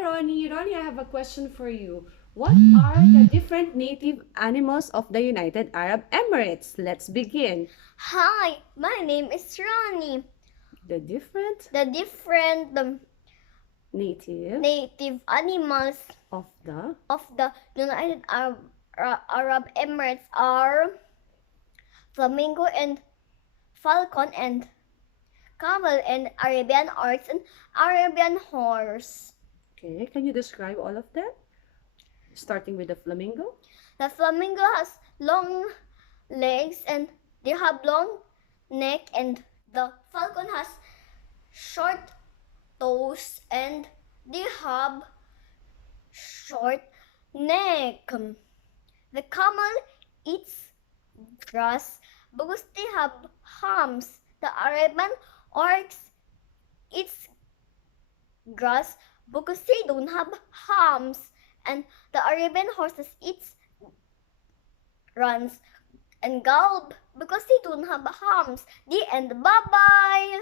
Hi, Ronnie. Ronnie, I have a question for you. What are the different native animals of the United Arab Emirates? Let's begin. Hi, my name is Roni. The different The different native native animals of the of the United Arab Emirates are flamingo and falcon and camel and Arabian oryx and Arabian horse. Okay, can you describe all of them? Starting with the flamingo. The flamingo has long legs and they have long neck, and the falcon has short toes and they have short neck. The camel eats grass because they have humps. The Arabian oryx eats grass because they don't have humps. And the Arabian horses eats runs and gallop because they don't have humps. The end. Bye bye.